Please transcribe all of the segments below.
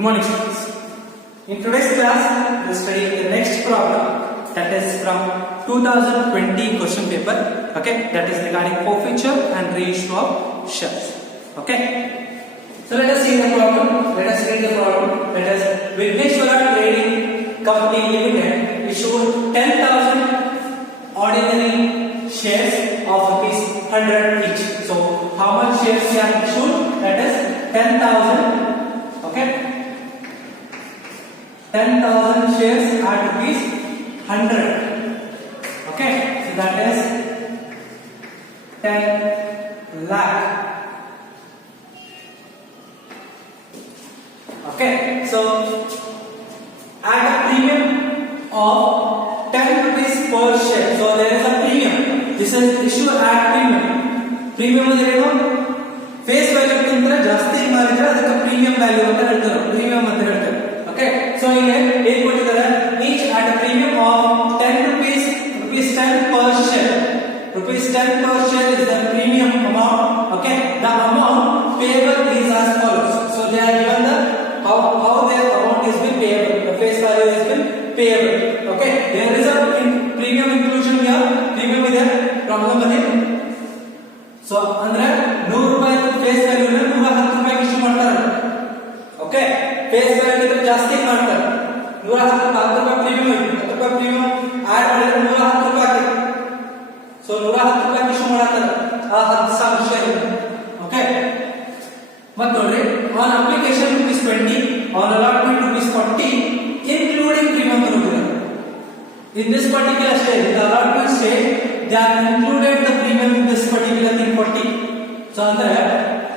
Good morning, students. In today's class, we will study the next problem, that is from 2020 question paper. Okay, that is regarding forfeiture and reissue of shares. Okay, so let us see the problem. Let us read the problem. Let us Vigneshwara Trading Company Limited issued 10,000 ordinary shares of ₹100 each. So how much shares we have issued? That is 10,000. Okay, 10,000 shares at ₹100. Okay, so that is 10 lakh. Okay, so at a premium of 10 rupees per share. So there is a premium. This is issue at premium. Premium ಅಂದ್ರೆ ಏನು? Face value ಗಿಂತ ಜಾಸ್ತಿ ಮಾಡಿದ್ರೆ ಅದಕ್ಕೆ premium value ಅಂತ ಹೇಳ್ತಾರೆ. ಪ್ರೀಮಿಯಂ ಅಂತ ಹೇಳ್ತಾರೆ. ಓಕೆ, ಸೊ ಇಲ್ಲಿ ಏನು ಕೊಟ್ಟಿದ್ದಾರೆ? Each at a premium of 10 rupees, ₹10 per share. ₹10 per share is the premium amount. Okay, the amount payable is as follows. So they are given the how their amount is been payable. The face value is been payable. Okay, there is a premium inclusion here. Premium is there. Problem bane. So ಅಂದ್ರೆ 100 ರೂಪಾಯಿ face value ನ 110 ರೂಪಾಯಿಗೆ ಇಶ್ಯೂ ಮಾಡ್ತಾರೆ. Okay, face value ಇದ್ರೆ ಜಾಸ್ತಿ ಮಾಡ್ತಾರೆ. 110 ರೂಪಾಯಿ ಪ್ರೀಮಿಯಂ ಇದೆ. 10 ರೂಪಾಯಿ ಪ್ರೀಮಿಯಂ ಆಡ್ ಮಾಡಿದ್ರೆ 110 ರೂಪಾಯಿ. ಸೊ 110 ರೂಪಾಯಿಗೆ ಇಶ್ಯೂ ಮಾಡ್ತಾರೆ. ಆ 10,000 ಶೇರ್. ಓಕೆ, ಮತ್ತೆ ನೋಡಿ, on application ₹20, on allotment ₹40, including premium ಕೊಡುತ್ತಾರೆ. In this particular stage, the allotment stage, they are included the premium in this particular thing 40. So ಅಂದ್ರೆ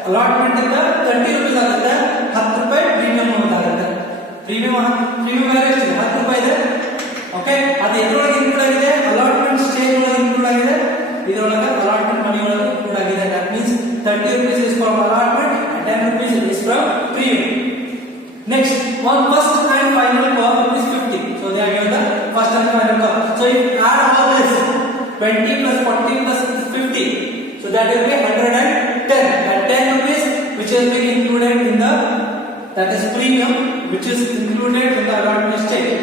allotment ಇಂದ 30 rupees ಆಗುತ್ತೆ, 10 ರೂಪಾಯಿ ಪ್ರೀಮಿಯಂ ಅಂತ ಆಗುತ್ತೆ. ಪ್ರೀಮಿಯಂ ವ್ಯಾಲ್ಯೂ ಎಷ್ಟು? 10 ರೂಪಾಯಿ ಇದೆ. ಓಕೆ, ಅದು ಇದರೊಳಗೆ ಇನ್ಕ್ಲೂಡ್ ಆಗಿದೆ, allotment stage ಒಳಗೆ ಇನ್ಕ್ಲೂಡ್ ಆಗಿದೆ, ಇದರೊಳಗೆ allotment ಮನಿ ಒಳಗೆ ಇನ್ಕ್ಲೂಡ್ ಆಗಿದೆ. That means 30 rupees is from allotment and 10 rupees is from premium. Next, on first and final call is 50. So they are given the first and final call. So if you add all this 20 plus 40 plus 50, so that will be 110. That 10 rupees which has been included in the, that is premium, which is included in the allotment stage.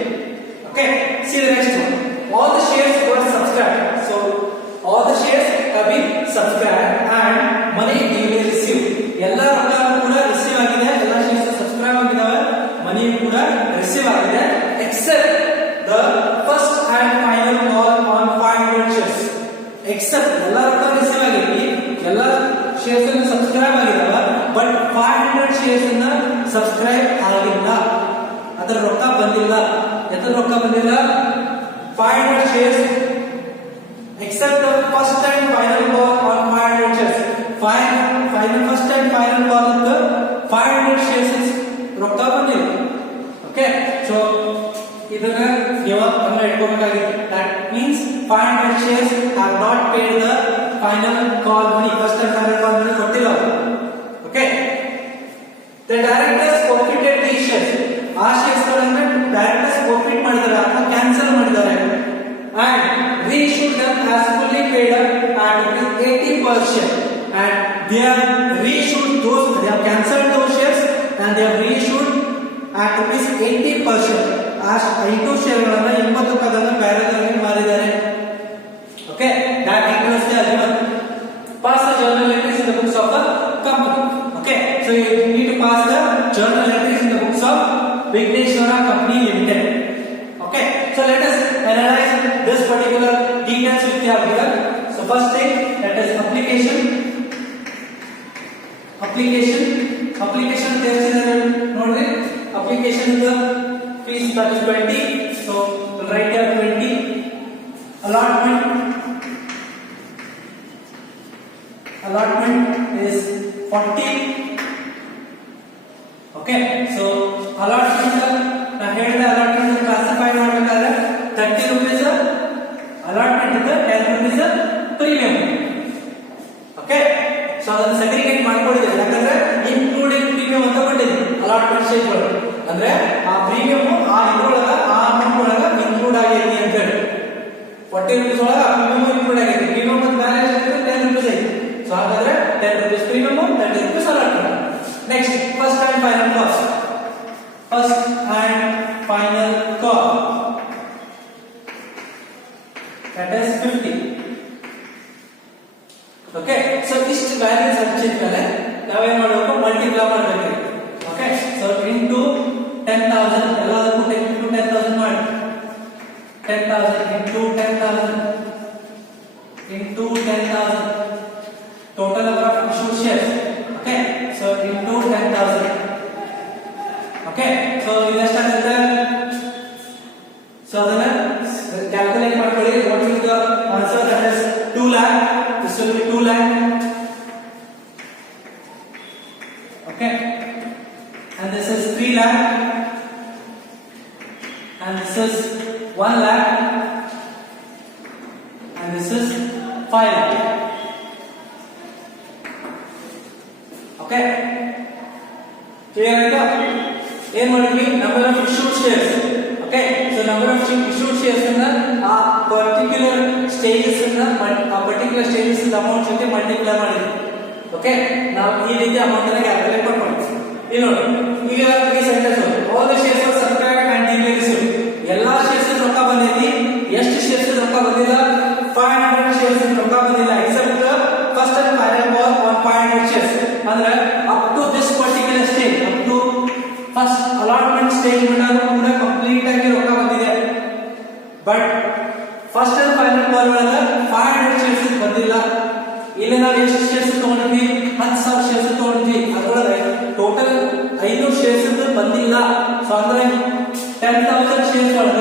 Okay, see the next one. All the shares were subscribed. So all the shares have been subscribed and money duly received. ಎಲ್ಲ ರೊಕ್ಕ ಕೂಡ receive ಆಗಿದೆ, ಎಲ್ಲ shares subscribe ಆಗಿದಾವೆ, ಮನಿ ಕೂಡ receive ಆಗಿದೆ, except the first and final call on 500 shares. Except ಎಲ್ಲ ರೊಕ್ಕ ರಿಸೀವ್ ಆಗಿದೆ, ಎಲ್ಲ ಶೇರ್ಸ್ ಅನ್ನು ಸಬ್ಸ್ಕ್ರೈಬ್ ಆಗಿದಾವ, ಬಟ್ 500 ಶೇರ್ಸ್ ಅನ್ನ ಸಬ್ಸ್ಕ್ರೈಬ್ ಆಗಿಲ್ಲ, ಅದರ ರೊಕ್ಕ ಬಂದಿಲ್ಲ. ಎದರ ರೊಕ್ಕ ಬಂದಿಲ್ಲ? 500 shares except the first and final call on 500 shares. First and final call of the 500 shares is ರೊಕ್ಕ ಬಂದಿಲ್ಲ. ಓಕೆ, ಸೊ ಇದನ್ನ ನೀವು ಅನ್ನ ಇಟ್ಕೋಬೇಕಾಗಿದೆ. That means 500 shares have not paid the final call money. First and final call money ಕೊಟ್ಟಿಲ್ಲ. Okay, the directors forfeited these shares. ಆ ಶೇರ್ಸ್ ಗಳನ್ನು ಡೈರೆಕ್ಟರ್ಸ್ ಫೋರ್ಫಿಟ್ ಮಾಡಿದ್ದಾರೆ ಅಥವಾ ಕ್ಯಾನ್ಸಲ್ ಮಾಡಿದ್ದಾರೆ. And reissued them as fully paid up at ₹80 per share. And they have reissued those, they have cancelled those shares and they have reissued at ₹80 per share. As 5 ಶೇರ್ಗಳನ್ನು 80 ರೂಪಾಯಿಗಳನ್ನು ಬೇರೆಯವರಿಗೆ ಮಾರಿದ್ದಾರೆ. Okay, that includes the agreement. Pass the journal entries in the books of the company. Okay, so you need to pass the journal entries in the books of Vigneshwara Company Limited. Okay, so let us analyze this particular details which they have given. So first thing, that is application testifier nodri. Application is the fees, that is 20. So we'll write here 20. Allotment is 40. Okay, so allotment na ಹೇಳಿದ allotment classify ಮಾಡಬೇಕಾದ್ರೆ 30 rupees allotment ಇದೆ, 10 rupees premium. Okay, so ಅದನ್ನ ಸೆಗ್ರಿಗೇಟ್ ಮಾಡ್ಕೊಂಡಿದ್ದೀವಿ. ಯಾಕಂದ್ರೆ including premium ಅಂತ ಕೊಟ್ಟಿದೆ allotment stage ಒಳಗೆ. ಅಂದ್ರೆ ಆ ಪ್ರೀಮಿಯಂ ಆ ಇದರೊಳಗ ಆ ಅಮೌಂಟ್ ಒಳಗ ಇನ್ಕ್ಲೂಡ್ ಆಗೈತಿ ಅಂತ ಹೇಳಿ 40 rupees ಒಳಗ ಪ್ರೀಮಿಯಂ ಇನ್ಕ್ಲೂಡ್ ಆಗೈತಿ. ಪ್ರೀಮಿಯಂ ಮತ್ತು ಬ್ಯಾಲೆನ್ಸ್ ಇದೆ 10 rupees ಐತಿ. ಸೊ ಹಾಗಾದ್ರೆ 10 rupees premium, 30 rupees allotment. Next, first and final cost. first and final call, that is 50. Okay, so ಇಷ್ಟು ವ್ಯಾಲ್ಯೂಸ್ ಹಚ್ಚಿದ್ಮೇಲೆ ನಾವೇನ್ ಮಾಡಬೇಕು, ಮಲ್ಟಿಪ್ಲೈ ಮಾಡಬೇಕು. ಓಕೆ, ಸೊ ಇಂಟು 10,000 ಎಲ್ಲದಕ್ಕೂ ಇಂಟು 10,000 ಮಾಡಿ. 10,000 ಇಂಟು 10,000 ಇಂಟು 10,000 total number of issued shares. Okay, so into 10,000. Okay, so ಇದು ಎಷ್ಟಾಗುತ್ತೆ? So ಅದನ್ನ ಕ್ಯಾಲ್ಕುಲೇಟ್ ಮಾಡ್ಕೊಳ್ಳಿ. What is the answer? That is 2 lakh. This will be 2 lakh. Okay, and this is 3 lakh, and this is 1 lakh, and this is 5 lakh. Okay, clear ಆಯ್ತಾ? ಏನ್ ಮಾಡಿದ್ವಿ? Number of issued shares. Okay, so number of issued shares ಅನ್ನ ಆ particular stages ಅನ್ನ ಆ particular stages amount ಜೊತೆ ಮಲ್ಟಿಪ್ಲೈ ಮಾಡಿದ್ವಿ. ಓಕೆ, ನಾವು ಈ ರೀತಿ ಅಮೌಂಟ್ ಅನ್ನ ಕ್ಯಾಲ್ಕುಲೇಟ್ ಮಾಡ್ತೀವಿ. ಇಲ್ಲಿ ನೋಡಿ, ಈಗ ಈ sentence all the shares are subscribed and declared. ಎಲ್ಲಾ ಶೇರ್ಸ್ ರೊಕ್ಕ ಬಂದೈತಿ. ಎಷ್ಟು ಶೇರ್ಸ್ ರೊಕ್ಕ ಬಂದಿಲ್ಲ? 500 ಶೇರ್ಸ್ ರೊಕ್ಕ ಬಂದಿಲ್ಲ, except first and final call on 500 shares. ಅಂದ್ರೆ up to this particular stage, up to first allotment stage ಮಟ್ಟ ಕೂಡ ಕಂಪ್ಲೀಟ್ ಆಗಿ ರೊಕ್ಕ ಬಂದಿದೆ. But first and final call ಒಳಗ 500 ಶೇರ್ಸ್ ಬಂದಿಲ್ಲ. ಇಲ್ಲಿ ನಾವು ಎಷ್ಟು ಶೇರ್ಸ್ ತಗೊಂಡ್ವಿ? 10,000 ಶೇರ್ಸ್ ತಗೊಂಡ್ವಿ. ಅದರೊಳಗೆ ಟೋಟಲ್ 500 ಶೇರ್ಸ್ ಬಂದಿಲ್ಲ. ಸೊ ಅಂದ್ರೆ 10,000 ಶೇರ್ಸ್ ಒಳಗ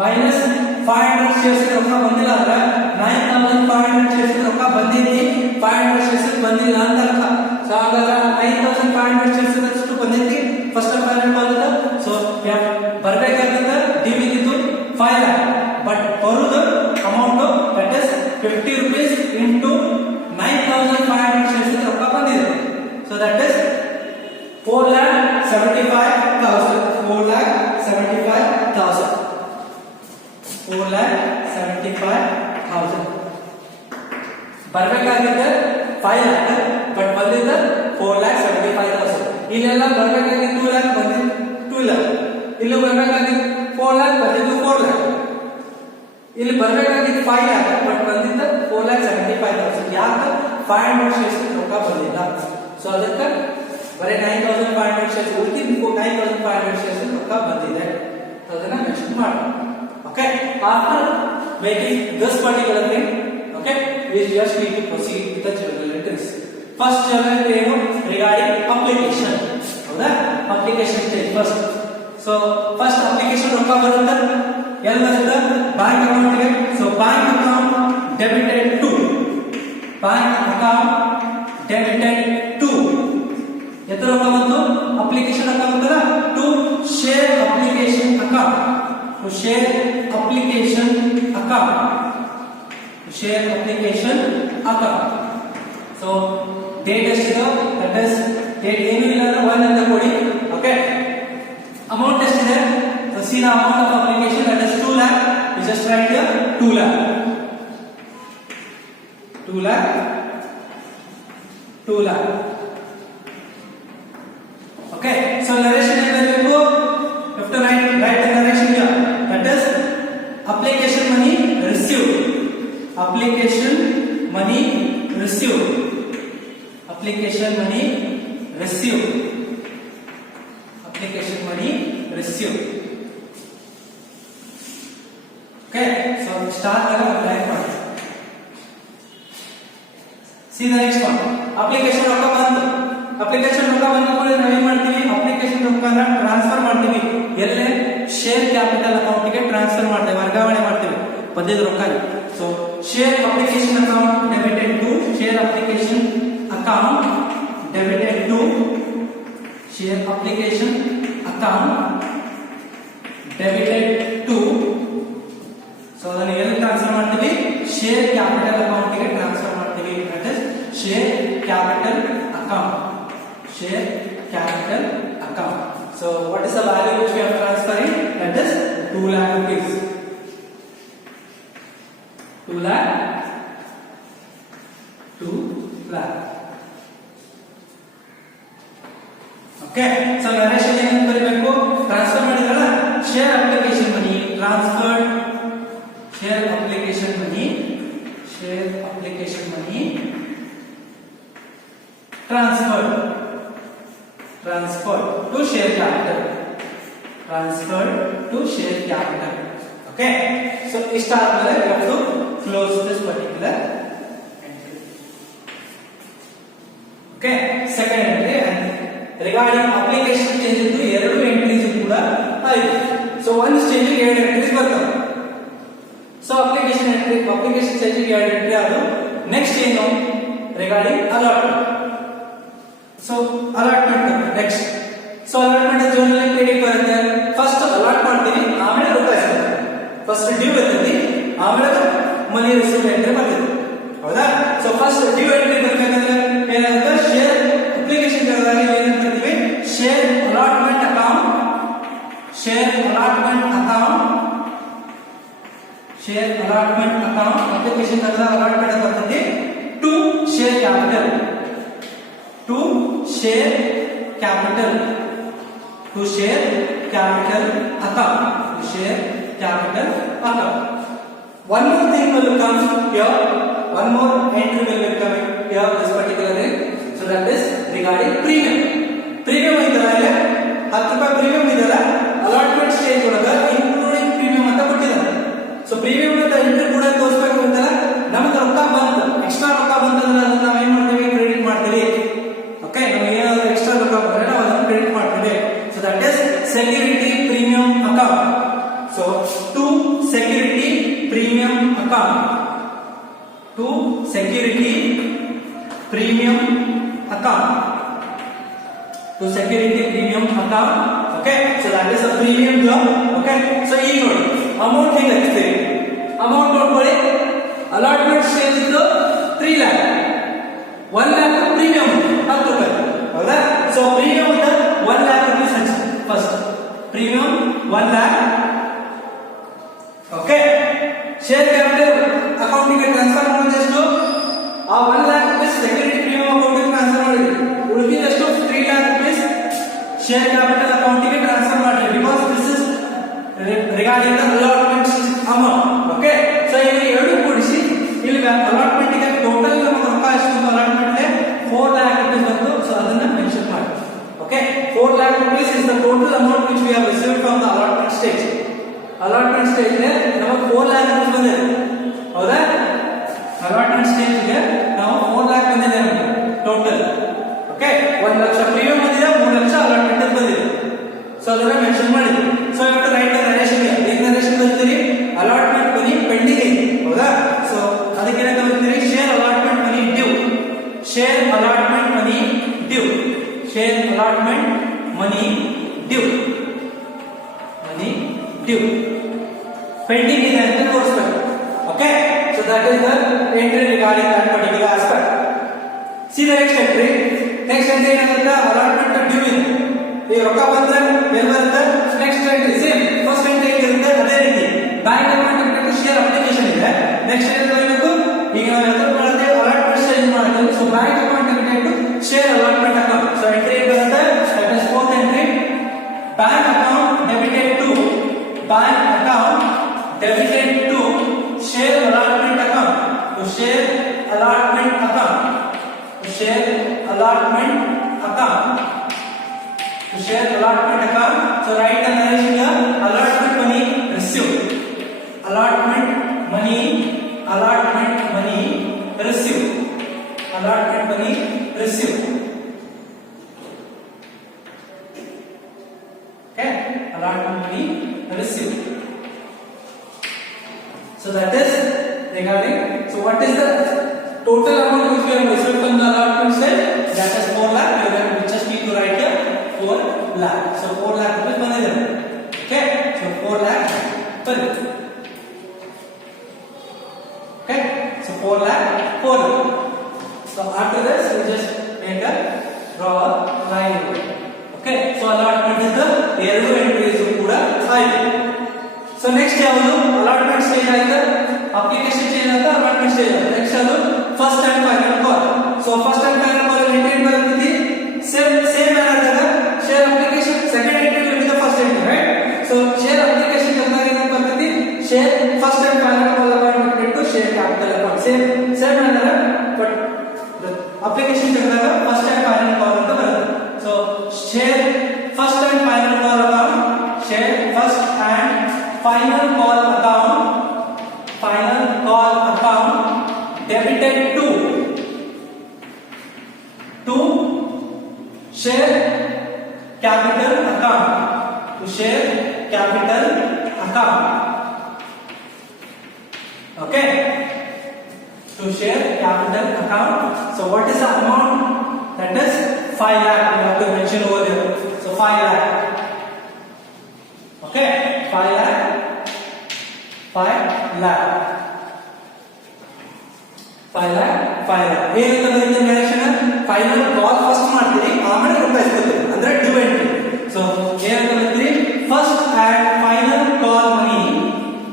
ಮೈನಸ್ 500 ಶೇರ್ಸ್ ರೊಕ್ಕ ಬಂದಿಲ್ಲ. ಅಂದ್ರೆ 9,500 ಶೇರ್ಸ್ ರೊಕ್ಕ ಬಂದಿದೆ, 500 ಶೇರ್ಸ್ ಬಂದಿಲ್ಲ ಅಂತ ಅರ್ಥ. ಸೊ ಹಾಗಾದ್ರೆ 9,500 ಶೇರ್ಸ್ ಅಷ್ಟು ಬಂದೈತಿ first and final call. So ಬರ್ಬೇಕಾಗಿದ್ದ ಡಿವಿದಿದ್ದು 5 lakh, ಬಟ್ ಬರುವುದು amount that is 50 rupees into 9,500 shares ರೊಕ್ಕ ಬಂದಿದೆ. So that is 4,75,000. 4,75,000. 4,75,000 ಬರ್ಬೇಕಾಗಿದ್ದ 5 lakh, ಬಟ್ ಬಂದಿದ್ದ 4,75,000. ಇಲ್ಲೆಲ್ಲ ಬರ್ಬೇಕಾಗಿದ್ದು 2 lakh, ಬಂದಿದ್ದು 2 lakh. ಇಲ್ಲಿ ಬರ್ಬೇಕಾಗಿದ್ದು 4 lakh, ಬಂದಿದ್ದು 4 lakh. ಇಲ್ಲಿ ಬರ್ಬೇಕಾಗಿದ್ದು 5 lakh, ಬಟ್ ಬಂದಿದ್ದ 4,75,000. ಯಾಕೆ? 500 ಶೇರ್ಸ್ ರೊಕ್ಕ ಬಂದಿಲ್ಲ. ಸೊ ಅದಕ್ಕೆ ಬರೀ 9,500 ಶೇರ್ಸ್ ಉಳಿದಿದ್ದು 9,500 ಶೇರ್ಸ್ ರೊಕ್ಕ ಬಂದಿದೆ. ಅದನ್ನ ನೆಕ್ಸ್ಟ್ ಮಾಡಿ. Okay, after making this particular thing, okay, we just need to proceed with the journal entries. First journal entry regarding application. ಹೌದಾ? application stage first. So first application ರೊಕ್ಕ ಬರುತ್ತೆ. ಎಲ್ಲಿ ಬರುತ್ತೆ? ಬ್ಯಾಂಕ್ ಅಕೌಂಟ್ ಗೆ. So bank account debited to. Bank account debited to. ಎಷ್ಟು ರೊಕ್ಕ ಬಂತು? ಅಪ್ಲಿಕೇಶನ್ ರೊಕ್ಕ ಬಂತಲ್ಲ? To share application account. To share application account. To share application account. So date ಎಷ್ಟಿದೆ? That is date ಏನು ಇಲ್ಲ ಅಂದ್ರೆ 1 ಅಂತ ಕೊಡಿ. Okay. Amount ಎಷ್ಟಿದೆ? So see the amount of application, that is 2 lakh. We just write here 2 lakh. 2 lakh. 2 lakh. Okay. So narration ಏನು ಬೇಕು? You have to write the narration here. That is application money received. Application money received. Application money received. Application money received. Okay, so start the blank one. See the next one. Application ರೊಕ್ಕ ಬಂತು. ಅಪ್ಲಿಕೇಶನ್ ರೊಕ್ಕ ಬಂದ ಕೂಡ ನಾವು ಏನು ಮಾಡ್ತೀವಿ? ಅಪ್ಲಿಕೇಶನ್ ರೊಕ್ಕನ transfer ಮಾಡ್ತೀವಿ. ಎಲ್ಲೇ? ಶೇರ್ ಕ್ಯಾಪಿಟಲ್ ಅಕೌಂಟ್ ಗೆ ಟ್ರಾನ್ಸ್ಫರ್ ಮಾಡ್ತೇವೆ, ವರ್ಗಾವಣೆ ಮಾಡ್ತೇವೆ ಬಂದಿದ್ದ ರೊಕ್ಕ. So share application account debited to. Share application account debited to. Share application account debited to. So ಅದನ್ನು ಎಲ್ಲಿ ಟ್ರಾನ್ಸ್ಫರ್ ಮಾಡ್ತೀವಿ? ಶೇರ್ ಕ್ಯಾಪಿಟಲ್ ಅಕೌಂಟ್ ಗೆ ಟ್ರಾನ್ಸ್ಫರ್ ಮಾಡ್ತೀವಿ. That is share capital account. Share capital account. So what is the value which we are transferring? That is 2 lakh rupees. 2 lakh. 2 lakh. Okay so narration ಏನು ಬರಬೇಕು ಟ್ರಾನ್ಸ್ಫರ್ ಮಾಡಿದ್ರಲ್ಲ share application money transferred share application money transferred to share capital okay so start we have to close this particular entry okay second entry and regarding application change to ಎರಡು entries ಕೂಡ ಆಯಿತು so one stage ಗೆ ಎರಡು entries ಬರ್ತವೆ so application change ಗೆ ಎರಡು entry ಆದವು next ಏನು regarding allotment so allotment next so allotment generally ಹೇಗೆ ಬರುತ್ತೆ first allot ಮಾಡ್ತೀವಿ ಆಮೇಲೆ ರೊಕ್ಕ ಇರ್ತದೆ first ಡ್ಯೂ ಇರ್ತದೆ ಆಮೇಲೆ ಮನಿ ರಿಸೀವ್ ಎಂಟ್ರಿ ಬರ್ತದೆ ಹೌದಾ so first ಡ್ಯೂ ಎಂಟ್ರಿ ಬರಬೇಕಂದ್ರೆ ಏನಾಗುತ್ತೆ ಶೇರ್ ಅಪ್ಲಿಕೇಶನ್ ಜಾಗದಾಗ ಏನು ಮಾಡ್ತೀವಿ ಶೇರ್ allotment account application ಜಾಗದಾಗ allotment ಬರ್ತದೆ to share capital account one more thing will come here one more entry will be coming here this particular thing so that is regarding premium idala ile 10 ರೂಪಾಯಿ premium idala allotment stage ಒಳಗ including premium ಅಂತ ಕೊಟ್ಟಿದ್ದಾರೆ so premium ಅಂತ entry ಕೂಡ ತೋರಿಸಬೇಕು ಅಂತಲ್ಲ ನಮಗೆ ರೊಕ್ಕ ಬಂತು ಎಕ್ಸ್ಟ್ರಾ ರೊಕ್ಕ ಬಂತಂದ್ರೆ ಅದನ್ನ ನಾವು ಏನು ಮಾಡ್ತೀವಿ ಕ್ರೆಡಿಟ್ ಮಾಡ್ತೀವಿ ಓಕೆ ನಮಗೆ ಏನಾದರೂ ಎಕ್ಸ್ಟ್ರಾ ರೊಕ್ಕ ಬಂದ್ರೆ ನಾವು ಅದನ್ನ ಕ್ರೆಡಿಟ್ ಮಾಡ್ತೀವಿ so that is security premium account so to security premium account okay so that is a premium job okay so ಈಗ ನೋಡಿ ಅಮೌಂಟ್ ಹೇಗೆ ಹಚ್ತೀವಿ ಅಮೌಂಟ್ ನೋಡ್ಕೊಳ್ಳಿ allotment stage ಇದ್ದು 3 lakh 1 lakh ಪ್ರೀಮಿಯಂ 10 ರೂಪಾಯಿ ಹೌದಾ ಸೊ ಪ್ರೀಮಿಯಂ ಅಂತ 1 lakh rupees ಹಚ್ಚಿ first premium 1 lakh okay share capital ಅಕೌಂಟಿಗೆ ಟ್ರಾನ್ಸ್ಫರ್ ಮಾಡೋದು ಎಷ್ಟು ಆ 1 lakh rupees ಸೆಕ್ಯೂರಿಟಿ ಪ್ರೀಮಿಯಂ ಅಕೌಂಟಿಗೆ ಟ್ರಾನ್ಸ್ಫರ್ ಮಾಡಿದ್ರಿ ಉಳಿದಿದ್ದಷ್ಟು 3 lakh rupees ಶೇರ್ ಕ್ಯಾಪಿಟಲ್ ಅಕೌಂಟಿಗೆ ಟ್ರಾನ್ಸ್ಫರ್ ಮಾಡಿದ್ರಿ because this is regarding the allotment amount okay so ಇಲ್ಲಿ ಎರಡು ಕೂಡಿಸಿ ಇಲ್ಲಿ allotment ಗೆ ಟೋಟಲ್ ನಮಗೆ ರೊಕ್ಕ ಎಷ್ಟು allotment ಗೆ 4 lakh rupees ಬಂತು ಸೊ ಅದನ್ನ ಮೆನ್ಷನ್ ಮಾಡಿ ಓಕೆ 4 lakh rupees is the total amount which we have received from the allotment stage ಗೆ ನಮಗೆ 4 lakh rupees ಬಂದಿದೆ ಹೌದಾ allotment stage ಗೆ ನಾವು 4 lakh ಬಂದಿದೆ ನಮಗೆ ಟೋಟಲ್ ಓಕೆ 1 ಲಕ್ಷ ಪ್ರೀಮಿಯಂ ಬಂದಿದೆ 3 ಲಕ್ಷ allotment ಬಂದಿದೆ ಸೊ ಅದನ್ನ ಮೆನ್ಷನ್ ಮಾಡಿ so you have to write the narration ಏನು ನರೇಶನ್ ಬರ್ತೀರಿ allotment ಮನಿ ಪೆಂಡಿಂಗ್ ಇದೆ ಹೌದಾ ಸೊ ಅದಕ್ಕೆ ಏನಂತ ಬರ್ತೀರಿ share allotment money due pending ಇದೆ ಅಂತ ತೋರಿಸಬೇಕು okay so that is the entry regarding that particular aspect see the next entry ಏನಾಗುತ್ತೆ allotment ಡ್ಯೂ ಇದೆ ಈಗ ರೊಕ್ಕ ಬಂದ್ರೆ ಏನು ಬರುತ್ತೆ next entry same first entry ಹೇಗಿರುತ್ತೆ ಅದೇ ರೀತಿ ಬ್ಯಾಂಕ್ ಅಕೌಂಟ್ ಶೇರ್ ಅಪ್ಲಿಕೇಶನ್ ಇದೆ ನೆಕ್ಸ್ಟ್ ಏನು ಬರಬೇಕು ಈಗ ನಾವು ಎಂಟರ್ ಮಾಡುತ್ತೆ allotment ಸ್ಟೇಜ್ ಮಾಡ್ತೀವಿ so bank account share allotment account so entry ಬರುತ್ತೆ that is fourth entry bank account debited to share allotment account to share allotment account so write the narration here allotment money received allotment money received okay allotment money received so that is regarding so what is the total amount which we have received from the allotment stage that is 4 lakh you just need to write here 4 lakh so 4 lakh rupees ಬಂದಿದೆ okay so 4 lakh ಬಂದಿದೆ okay so 4 lakh so after this we just make a draw a line okay so allotment is the ಎರಡು entries ಕೂಡ ಆಯ್ತು so next ಯಾವುದು allotment stage ಆಯ್ತು application stage ಆಯ್ತು allotment stage ಆಯ್ತು next ಅದು first and final call so first and final call entry ಬರುತ್ತೆ same ಏನಾದಾಗ ಸೇಮ್ ಮಾಡಿದ್ರೆ ಬಟ್ ಅಪ್ಲಿಕೇಶನ್ ತೆಗೆದಾಗ ಫಸ್ಟ್ ಅಂಡ್ ಫೈನಲ್ ಕಾಲ್ ಅಂತ ಬರುತ್ತೆ. So share first and final call account, share first and final call account, final call account debited to share capital account, to share capital account. Okay, to share capital account. So what is the amount? That is 5 lakh. You have to mention over there. So 5 lakh. Okay, 5 lakh, 5 lakh, 5 lakh, 5 lakh. ಏನಂತ ಬರೀತೀವಿ direction? Final call first ಮಾಡ್ತೀರಿ, ಆಮೇಲೆ ರೂಪಾಯಿ ಇಸ್ಕೊತೀರಿ, ಅಂದ್ರೆ due entry. So ಏನಂತ ಬರೀತೀರಿ? First and final call money,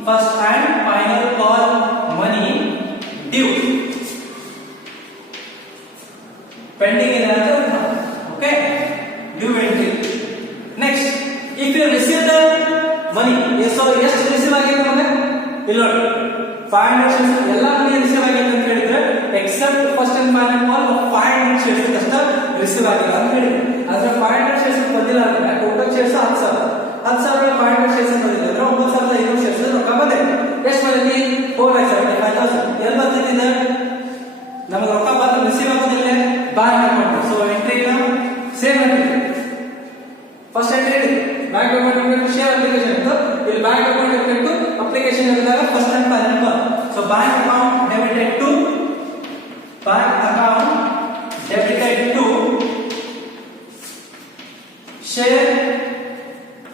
first and final call money due, pending ಇದೆ ಅಂತ. Okay, due entry. Next, if you receive the money, ಎಷ್ಟು ರಿಸೀವ್ ಆಗಿದೆ ನಮಗೆ ಇಲ್ಲಿ ನೋಡಿ, 500 shares ಎಲ್ಲ ಮನಿ ರಿಸೀವ್ ಆಗಿದೆ ಅಂತ ಹೇಳಿದ್ರೆ except first and final call 500 shares ಅಷ್ಟ ರಿಸೀವ್ ಆಗಿದೆ ಅಂತ ಹೇಳಿ. ಆದ್ರೆ 500 shares ಬಂದಿಲ್ಲ ಅಂದ್ರೆ ಟೋಟಲ್ ಶೇರ್ಸ್ 10,000, 10,000 500 shares ಬಂದಿಲ್ಲ ಅಂದ್ರೆ 9,500 shares ರೊಕ್ಕ ಬಂದಿದೆ. ಎಷ್ಟು ಬಂದಿದೆ? 4,75,000. ಎಲ್ಲಿ ಬಂದಿದೆ? ನಮಗೆ ರೊಕ್ಕ ಬಂದು ರಿಸೀವ್ ಆಗೋದಿಲ್ಲ ಬ್ಯಾಂಕ್ ಅಕೌಂಟ್. ಸೊ ಎಂಟ್ರಿ ಇಲ್ಲ, same entry, first entry bank account share application ಇತ್ತು, ಇಲ್ಲಿ ಬ್ಯಾಂಕ್ ಅಕೌಂಟ್ ಇಟ್ಟು ಅಪ್ಲಿಕೇಶನ್ ಇದ್ದಾಗ first and final call. So bank account debited to, bank account debited to share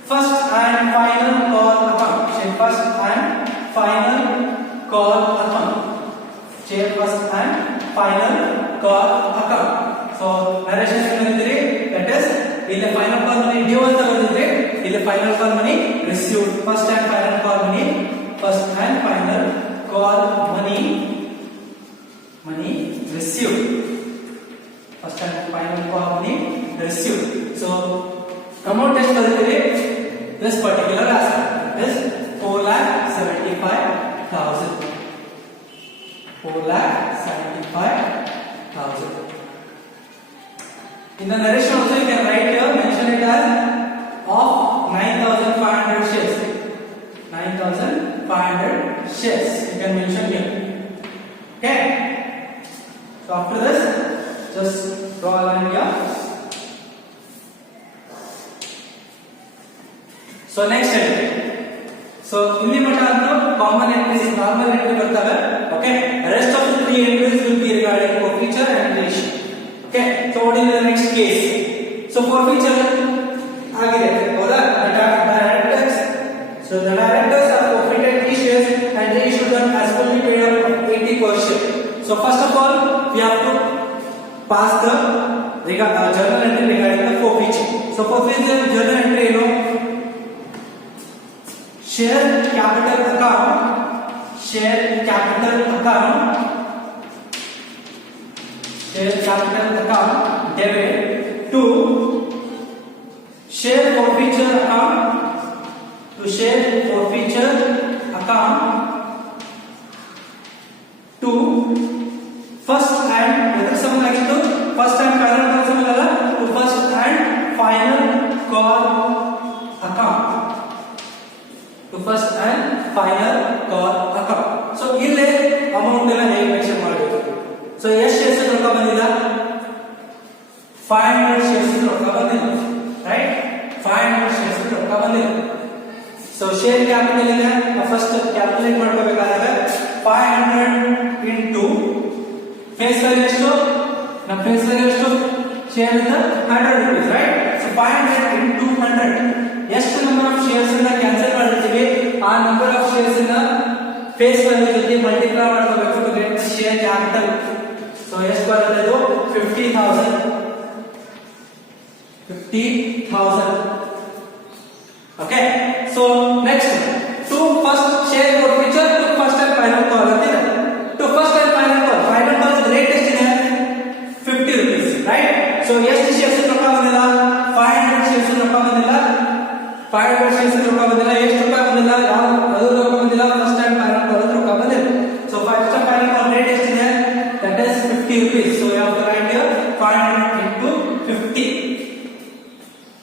first and final call account, share first and final call account, share first and final call account. So narration ಬಂದಿದ್ರಿ, that is ಇಲ್ಲಿ final call money due ಅಂತ ಬಂದಿದ್ರಿ, ಇಲ್ಲಿ final call money received, first and final call money, first and final call money received, first and final call money received. So amount ಎಷ್ಟು ಬರುತ್ತೆ? This particular aspect is 4,75,000, 4,75,000. In the narration also you can write here, mention it as of 9,500 shares, 9,500 shares you can mention here. Okay, so after this just draw a line here. So next entry, so ಇಲ್ಲಿ ಮಟ್ಟ ಅಂತ common entries, normal entry ಬರ್ತವೆ. Okay, rest of the 3 entries will be regarding forfeiture and ratio. Okay, so what is the next case? So forfeiture ಆಗಿದೆ ಹೌದಾ? Directors, so the directors have forfeited these shares and they issued them as fully paid up 80 per share. So first of all we have to pass the journal entry regarding the forfeiture. So forfeiture journal entry, you know, share capital account, share capital account, share capital account debit to share forfeiture account, to share forfeiture account to first and whether sum ಆಗಿತ್ತು first and final call sum ಅಲ್ಲ, to first and final call account, to first and final call account. So ಇಲ್ಲಿ ಅಮೌಂಟ್ ಎಲ್ಲ ಹೇಗೆ ಮೆನ್ಷನ್ ಮಾಡಬೇಕು? ಸೊ ಎಷ್ಟು ಶೇರ್ಸ್ ರೊಕ್ಕ ಬಂದಿಲ್ಲ? 500 shares ರೊಕ್ಕ ಬಂದಿಲ್ಲ, ರೈಟ್? 500 ಶೇರ್ಸ್ ರೊಕ್ಕ ಬಂದಿಲ್ಲ. ಸೊ ಶೇರ್ ಕ್ಯಾಪಿಟಲ್ ಇದೆ, ಫಸ್ಟ್ ಕ್ಯಾಲ್ಕುಲೇಟ್ ಮಾಡ್ಕೋಬೇಕಾದಾಗ 500 into ಫೇಸ್ ವ್ಯಾಲ್ಯೂ ಎಷ್ಟು? ನಮ್ಮ ಫೇಸ್ ವ್ಯಾಲ್ಯೂ ಎಷ್ಟು? ಶೇರ್ ಇಂದ 100 rupees, ರೈಟ್? ಸೊ 500 into 100 ಎಷ್ಟು ನಂಬರ್ ಆಫ್ ಶೇರ್ಸ್ ಅನ್ನ ಕ್ಯಾನ್ಸಲ್ ಮಾಡಿರ್ತೀವಿ, ಆ ನಂಬರ್ ಆಫ್ ಶೇರ್ಸ್ ಅನ್ನ ಫೇಸ್ ವ್ಯಾಲ್ಯೂ ಜೊತೆ ಮಲ್ಟಿಪ್ಲೈ ಮಾಡಬೇಕು to get share capital. So ಎಷ್ಟು ಬರುತ್ತೆ? ಇದು 50,000, 50,000. Okay, so next to first share forfeiture to first and final call ಅಂತಿದೆ. To first and final call rate ಎಷ್ಟಿದೆ? 50 rupees, right? So ಎಷ್ಟು ಶೇರ್ಸ್ ರೊಕ್ಕ ಬಂದಿಲ್ಲ? 500 ಶೇರ್ಸ್ ರೊಕ್ಕ ಬಂದಿಲ್ಲ, 500 ಶೇರ್ಸ್ ರೊಕ್ಕ ಬಂದಿಲ್ಲ. ಎಷ್ಟು ರೊಕ್ಕ ಬಂದಿಲ್ಲ? ಯಾವ ಅದು ರೊಕ್ಕ ಬಂದಿಲ್ಲ, ಫಸ್ಟ್ ಅಂಡ್ ಫೈನಲ್ ಕಾಲ್ ರೊಕ್ಕ ಬಂದಿಲ್ಲ. So first and final call rate ಎಷ್ಟಿದೆ? rupees. So you have to write here 500 into 50.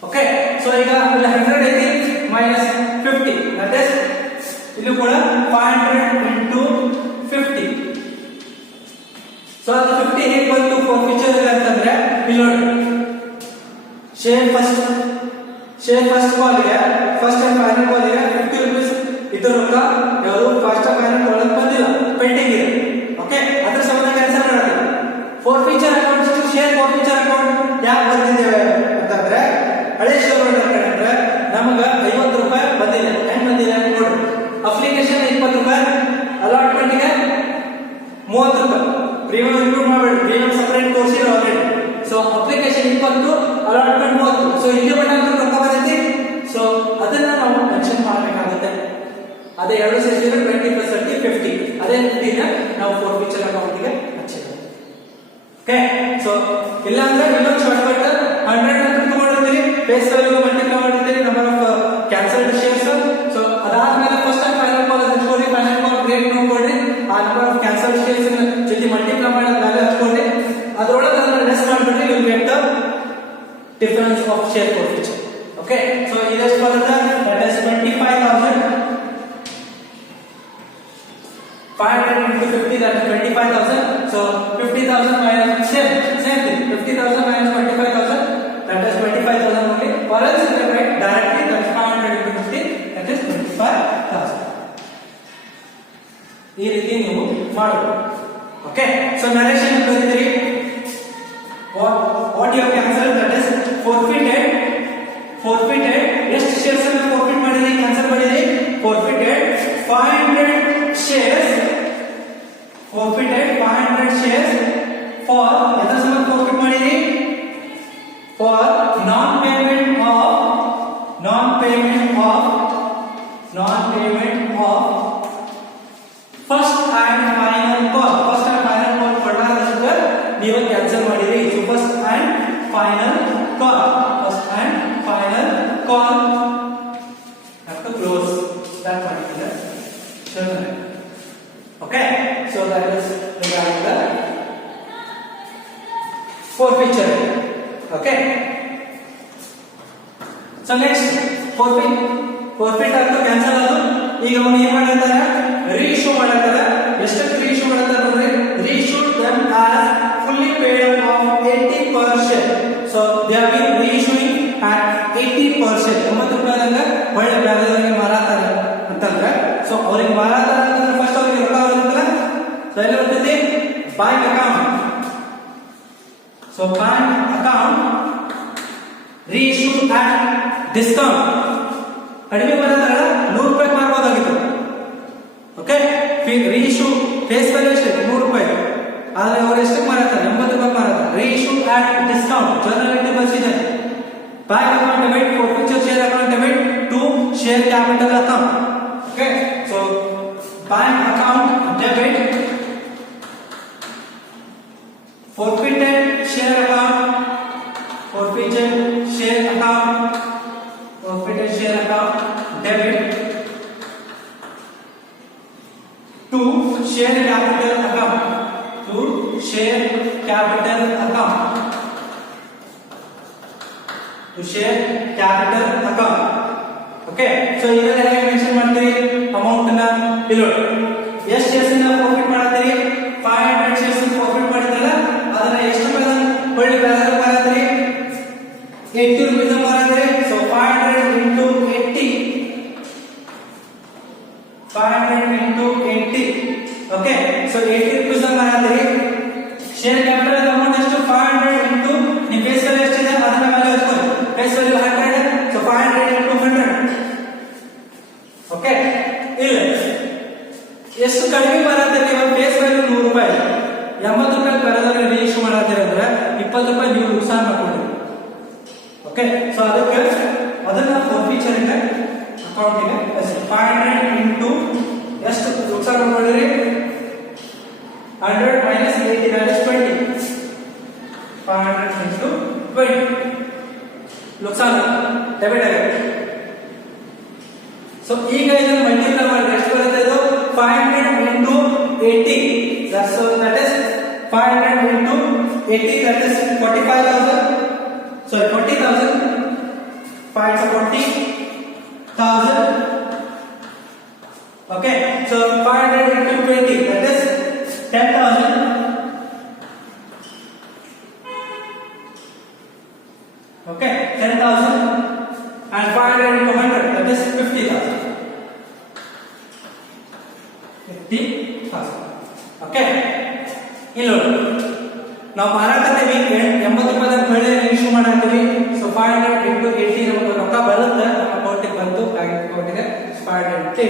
Okay. So ಈಗ 100 ಐತಿ minus 50. That is ಇಲ್ಲಿ ಕೂಡ 500 into 50. So ಅದು 50 ಹೇಗೆ ಬಂತು ಫೀಚರ್ ಅಂತಂದ್ರೆ ಇಲ್ಲಿ ನೋಡಿ ಶೇರ್ ಫಸ್ಟ್ ಕಾಲ್ ಗೆ ಫಸ್ಟ್ ಅಂಡ್ ಫೈನಲ್ ಕಾಲ್ ಗೆ 50 rupees ಇದರ ರೊಕ್ಕ ಯಾವುದು ಫಸ್ಟ್ ಅಂಡ್ ಫೈನಲ್ ಕಾಲ್ ಬಂದಿಲ್ಲ ಪೆಂಡಿಂಗ್ ಇದೆ. ಓಕೆ ಅದರ ಸಂಬಂಧ ಕ್ಯಾನ್ಸಲ್ ಮಾಡ್ತೀವಿ. Four feature account share four feature account ಯಾಕೆ ಬಂದಿದ್ದೇವೆ ಅಂತಂದ್ರೆ ಹಳೆ ಶೇರ್ ಹೋಲ್ಡರ್ ಅಂದ್ರೆ ನಮಗೆ 50 ರೂಪಾಯಿ ಬಂದಿದೆ. ಹೆಂಗ್ ಬಂದಿದೆ ಅಂತ ನೋಡಿ. ಅಪ್ಲಿಕೇಶನ್ 20 ರೂಪಾಯಿ, ಅಲಾಟ್ಮೆಂಟ್ ಗೆ 30 ರೂಪಾಯಿ. ಪ್ರೀಮಿಯಂ ಇನ್ಕ್ಲೂಡ್ ಮಾಡಬೇಡಿ, ಪ್ರೀಮಿಯಂ ಸಪರೇಟ್ ತೋರಿಸಿರೋ already. So application 20, allotment 30. So ಇಲ್ಲಿ ಬಂದಾಗ ರೊಕ್ಕ ಬಂದೈತಿ. ಸೊ ಅದನ್ನ ನಾವು ಮೆನ್ಷನ್ ಮಾಡಬೇಕಾಗುತ್ತೆ. ಅದೇ ಎರಡು ಸೇರಿಸಿದ್ರೆ 20 + 30 50. ಅದೇ 50 ನ ನಾವು ಫೋರ್ ಫೀಚರ್ ಅಕೌಂಟ್ ಗೆ ಹಚ್ಚಿದ್ದೇವೆ. ಓಕೆ. ಸೊ ಇಲ್ಲ ಅಂದ್ರೆ ಇನ್ನೊಂದು ಶಾರ್ಟ್ ಕಟ್ 100 ಅಂತ ತಗೊಂಡಿರ್ತೀರಿ, ಫೇಸ್ ವ್ಯಾಲ್ಯೂ ಮಲ್ಟಿಪ್ಲೈ ಮಾಡಿರ್ತೀರಿ number of cancelled shares. So ಅದಾದ್ಮೇಲೆ ಫಸ್ಟ್ ಅಂಡ್ ಫೈನಲ್ ಕಾಲ್ ಹಚ್ಕೊಡ್ರಿ, ಫೈನಲ್ ಕಾಲ್ ರೇಟ್ ನೋಡ್ಕೊಡ್ರಿ, ಆ ನಂಬರ್ ಆಫ್ ಕ್ಯಾನ್ಸಲ್ಡ್ ಶೇರ್ಸ್ ಜೊತೆ ಮಲ್ಟಿಪ್ಲೈ ಮಾಡಿ ವ್ಯಾಲ್ಯೂ ಹಚ್ಕೊಡ್ರಿ. ಅದರೊಳಗೆ ಅದನ್ನ ಲೆಸ್ ಮಾಡ್ಬಿಟ್ರೆ you will get the difference of share forfeiture. Okay. So ಇದೆಷ್ಟು ಬರುತ್ತೆ? That is 25,000. 500 into 50, that is 25,000. So 50,000 minus same thing. 50,000 minus 25,000, that is 25,000 only. Or else you can write directly that is 500 into 50, that is 25,000. ಈ ರೀತಿ ನೀವು ಮಾಡಬಹುದು. Okay. So narration ಬರೀತೀರಿ. What you have cancelled, that is forfeited. ಎಷ್ಟು shares ಅನ್ನು forfeit ಮಾಡಿರಿ, ಕ್ಯಾನ್ಸಲ್ ಮಾಡಿರಿ? forfeited 500 shares. forfeited 500 shares for ಎದರ ಸಂಬಂಧ ಫೋರ್ಫಿಟ್ ಮಾಡಿರಿ? for non payment of first and final call. first and final call ಕೊಟ್ಟಾಗ ನೀವು ಕ್ಯಾನ್ಸಲ್ ಮಾಡಿರಿ. So first and final call have to close that particular journal. Okay. So that is regarding the forfeiture. Okay. So next forfeit ಆಯ್ತು, ಕ್ಯಾನ್ಸಲ್ ಆಯ್ತು. ಈಗ ಅವನು ಏನ್ ಮಾಡ್ತಾರೆ? ರೀಇಶ್ಯೂ ಮಾಡ್ತಾರೆ. ಎಷ್ಟಕ್ಕೆ ರೀಇಶ್ಯೂ ಮಾಡ್ತಾರೆ ಅಂದ್ರೆ reissue them as fully paid up of 80 per share. So they have been reissuing at 80 per share. 90 ರೂಪಾಯಿದಾಗ ಒಳ್ಳೆ ವ್ಯಾಲ್ಯೂಗೆ ಮಾರಾತಾರೆ ಅಂತಂದ್ರೆ, ಸೊ ಅವ್ರಿಗೆ ಮಾರಾತಾರೆ ಅಂತಂದ್ರೆ ಫಸ್ಟ್ ಅವ್ರಿಗೆ ರೊಕ್ಕ ಬರುತ್ತಲ್ಲ, ಸೊ ಎಲ್ಲಿ ಬರ್ತೈತಿ? Bank account. So bank account reissue at discount. ಕಡಿಮೆ ಬರೋದ್ರಲ್ಲ 100 ರೂಪಾಯಿ ಮಾರಬಹುದಾಗಿತ್ತು. ಓಕೆ. reissue ಫೇಸ್ ವ್ಯಾಲ್ಯೂ ಎಷ್ಟು? 100 ರೂಪಾಯಿ. ಆದ್ರೆ ಅವರು ಎಷ್ಟಕ್ಕೆ ಮಾರಾತಾರೆ? 80 ರೂಪಾಯಿ ಮಾರಾತಾರೆ. reissue at discount. ಜನರಲ್ ಬಸಿದೆ. Bank account debit, forfeiture share account debit to share capital account. Okay. So bank account debit, forfeited share account debit to share capital account. Okay. So ಇದನ್ನ ಹೇಗೆ ಮೆನ್ಷನ್ ಮಾಡ್ತೀರಿ? ಅಮೌಂಟ್ ನ ಇಲ್ಲಿ ಎಷ್ಟು ಶೇರ್ಸ್ ಇಂದ ಪ್ರಾಫಿಟ್ ಮಾಡ್ತೀರಿ? 500 ಶೇರ್ಸ್ ಪ್ರಾಫಿಟ್ ಮಾಡಿದ್ರಲ್ಲ, ಅದನ್ನ ಎಷ್ಟು ಒಳ್ಳೆ ವ್ಯಾಲ್ಯೂ ಮಾಡ್ತೀರಿ? 80 ರೂಪಾಯಿ ಮಾಡ್ತೀರಿ. ಸೊ 500 into 80. Okay. So 80 ರೂಪಾಯಿ ಮಾಡ್ತೀರಿ. ಶೇರ್ ಕ್ಯಾಪಿಟಲ್ ಅಮೌಂಟ್ ಎಷ್ಟು? 500 into ನಿಮ್ಮ ಫೇಸ್ ವ್ಯಾಲ್ಯೂ ಎಷ್ಟಿದೆ ಅದನ್ನ ವ್ಯಾಲ್ಯೂ ಹಚ್ಕೊಳ್ಳಿ. Face value 100, so 500 into 100. Okay. ಇಲ್ಲ ಎಷ್ಟು ಕಡಿಮೆ ಬರತ್ತೀರಿ? ಇವಾಗ ಫೇಸ್ ವ್ಯಾಲ್ಯೂ 100 ರೂಪಾಯಿ, 80 ರೂಪಾಯಿ ಬರೋದ್ರೆ ರೀಇಶ್ಯೂ ಮಾಡತ್ತೀರಿ ಅಂದ್ರೆ 20 ರೂಪಾಯಿ ನೀವು ನುಕ್ಸಾನ್ ಮಾಡ್ಕೊಂಡ್ರಿ. ಓಕೆ. ಸೊ ಅದಕ್ಕೆ ಅದನ್ನ ಫೋರ್ಫೀಚರ್ ಇಂದ ಅಕೌಂಟಿಗೆ 500 into ಎಷ್ಟು ನುಕ್ಸಾನ್ ಮಾಡ್ಕೊಂಡಿರಿ? 100 minus 80, that is 20. 500 into 20 ನುಕ್ಸಾನ್ ಡೆಬಿಟ್ ಆಗಿದೆ. ಸೊ ಈಗ ಇದನ್ನು ಮಲ್ಟಿಪ್ಲೈ ಮಾಡಿ ಎಷ್ಟು ಬರುತ್ತೆ? ಇದು 500 into 80. That is 500 into 80, that is 45,000. Sorry, 40,000. 5 is 40,000. Okay, so 500 into 20, that is 10,000. Okay, 10,000. And 500 into 100, that is 50,000. 50,000. Okay, ಇಲ್ಲಿ ನೋಡಿ ನಾವು ಮಾರಾಟದಲ್ಲಿ 80 ರೂಪಾಯಿ ಬೆಳೆ ಇಶ್ಯೂ ಮಾಡಾಕ್ತೀವಿ. ಸೊ 500 into 80 ನಮಗೆ ರೊಕ್ಕ ಬರುತ್ತೆ, ನಮ್ಮ ಅಕೌಂಟಿಗೆ ಬಂತು, ಬ್ಯಾಂಕ್ ಅಕೌಂಟಿಗೆ 580.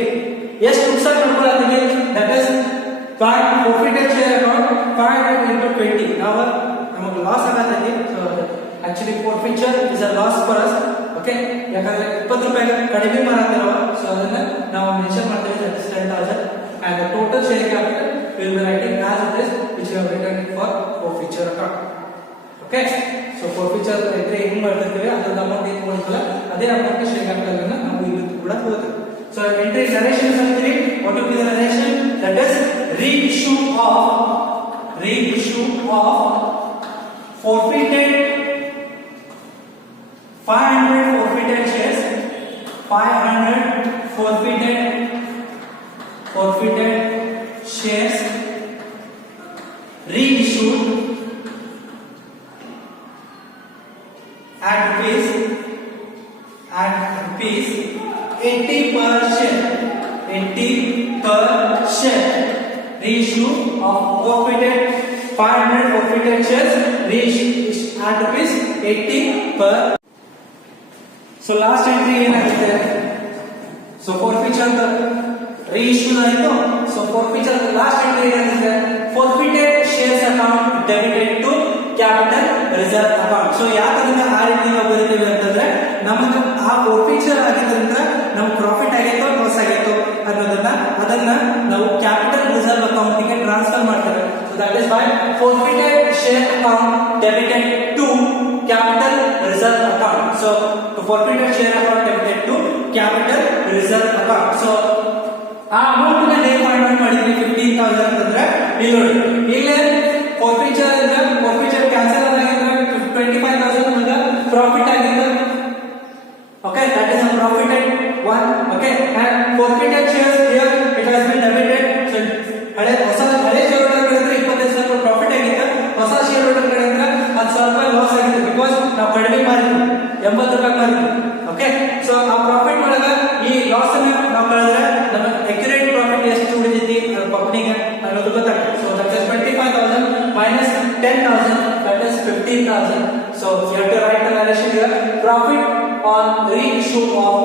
ಎಷ್ಟು ನುಕ್ಸಾನ್ ಮಾಡ್ಕೊಳ್ಳತ್ತೀವಿ, that is forfeited share account 500 into 20 ನಾವು ನಮಗೆ ಲಾಸ್ ಆಗತೈತಿ. So actually forfeiture is a loss for us. Okay, ಯಾಕಂದ್ರೆ 20 ರೂಪಾಯಿ ಕಡಿಮೆ ಮಾರಾತಿರವ. ಸೊ ಅದನ್ನ ನಾವು ಮೆನ್ಷನ್ ಮಾಡ್ತೀವಿ, that is 10,000. and the total share capital we will be writing as it is, which we have written for forfeiture account. Okay, so forfeiture entry ಏನು ಮಾಡ್ತಿರ್ತೀವಿ ಅದರ ಅಮೌಂಟ್ ಏನು ಮಾಡ್ತೀವಲ್ಲ ಅದೇ ಅಮೌಂಟ್ ಶೇರ್ ಕ್ಯಾಪಿಟಲ್ ಅನ್ನು ನಾವು ಇವತ್ತು ಕೂಡ ಓದ್ತೀವಿ. So entry narration ಅಂತೀವಿ. What will be the narration? That is reissue of forfeited 500 forfeited shares, 500 forfeited shares reissued at rupees 80 per share. 80 per share. Reissue of forfeited 500 forfeited shares reissued at rupees 80 per. So last entry ಏನಾಗುತ್ತೆ? So forfeiture the reissue ಆಯಿತು. So forfeiture the last entry ಏನಾಗುತ್ತೆ? Forfeited shares account debited to capital reserve account. So ಯಾಕಂದ್ರೆ ಆ ರೀತಿ ನಾವು ಬರೀತೀವಿ ಅಂತಂದ್ರೆ ನಮಗೆ ಆ forfeiture ಆಗಿದ್ರಿಂದ ನಮ್ಮ ಪ್ರಾಫಿಟ್ ಆಗಿತ್ತೋ ಲಾಸ್ ಆಗಿತ್ತೋ ಅದನ್ನ ನಾವು ಕ್ಯಾಪಿಟಲ್ ರಿಸರ್ವ್ ಅಕೌಂಟ್ ಗೆ ಟ್ರಾನ್ಸ್ಫರ್ ಮಾಡ್ತೇವೆ. So that is why forfeited share account debited to capital reserve account. So forfeited share account debited to capital reserve account. So ಆ ಅಮೌಂಟ್ ನ ಹೇಗೆ ಫೈಂಡ್ ಮಾಡಿದ್ವಿ 15,000 ಅಂತಂದ್ರೆ ಇಲ್ಲಿ ನೋಡಿ, ಇಲ್ಲೇ forfeiture ಕ್ಯಾನ್ಸಲ್ ಆಗಿದ್ರೆ 25,000 ನಮಗೆ ಪ್ರಾಫಿಟ್ ಆಗಿದೆ. Okay, that is a profited one. Okay, and forfeited shares here it has been debited. So ಹಳೆ ಶೇರ್ ಹೋಲ್ಡರ್ ಕಡೆಯಿಂದ 25,000 ಪ್ರಾಫಿಟ್ ಆಗಿತ್ತು, ಹೊಸ ಶೇರ್ ಹೋಲ್ಡರ್ ಕಡೆಯಿಂದ 10,000 ರೂಪಾಯಿ ಲಾಸ್ ಆಗಿದೆ. ಬಿಕಾಸ್ ನಾವು ಕಡಿಮೆ ಮಾರಿದ್ವಿ, 80 ರೂಪಾಯಿ ಮಾರಿದ್ವಿ. ಓಕೆ, ಸೊ ಆ ಪ್ರಾಫಿಟ್ ಒಳಗ ಈ ಲಾಸ್ ಅನ್ನ ನಾವು ಕಳೆದ್ರೆ ನಮಗೆ ಅಕ್ಯುರೇಟ್ ಪ್ರಾಫಿಟ್ ಎಷ್ಟು ಉಳಿದೈತಿ ಕಂಪನಿಗೆ ಅನ್ನೋದು ಗೊತ್ತಾಗುತ್ತೆ. ಸೊ ದಟ್ ಇಸ್ 25,000 minus 10,000, that is 15,000. So you have to write the narration here. Profit on reissue of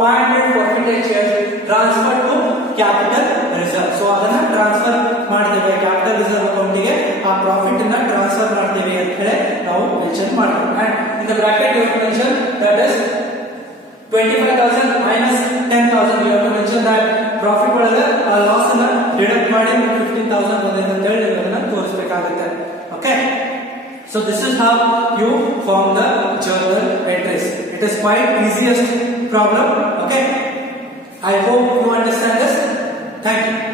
500 forfeited shares transferred to capital reserve. So ಅದನ್ನ ಟ್ರಾನ್ಸ್ಫರ್ ಮಾಡ್ತೇವೆ ಕ್ಯಾಪಿಟಲ್ ರಿಸರ್ವ್ ಅಕೌಂಟ್ ಗೆ, ಆ ಪ್ರಾಫಿಟ್ ಅನ್ನ ಟ್ರಾನ್ಸ್ಫರ್ ಮಾಡ್ತೇವೆ ಅಂತ ಹೇಳಿ ನಾವು ಮೆನ್ಷನ್ ಮಾಡ್ತೇವೆ. And in the bracket you have to mention that is 25,000 minus 10,000. You have to mention that profit ಒಳಗೆ ಲಾಸ್ ಅನ್ನ ಡಿಡಕ್ಟ್ ಮಾಡಿ 15,000 ಬಂದಿದೆ ಅಂತ ಹೇಳಿ ಅದನ್ನ ತೋರಿಸಬೇಕಾಗುತ್ತೆ. Okay, so this is how you form the journal entries. It is quite easiest problem. Okay, I hope you understand this. Thank you.